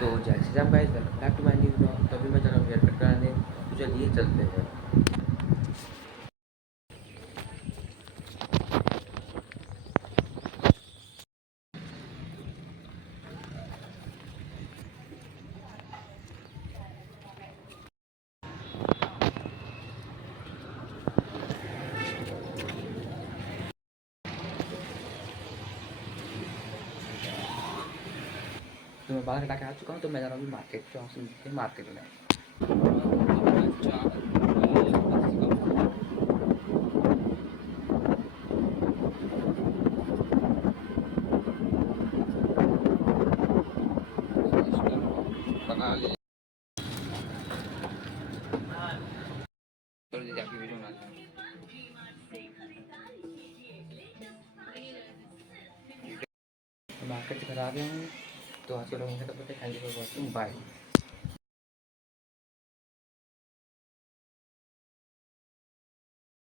तो जैसे हम guys welcome back to my new blog. तो अभी मैं जा रहा हूँ हेयर कट कराने, तो चलिए चलते हैं। तो मैं बाहर कटा के आ चुका हूँ, तो मैं जा रहा हूँ मार्केट। जो हम मार्केट में बना लिया। तो जाके वीडियो बना मार्केट से घर आ गया हूँ। तो आज के लोगों से कब तक खाएंगे, बाय।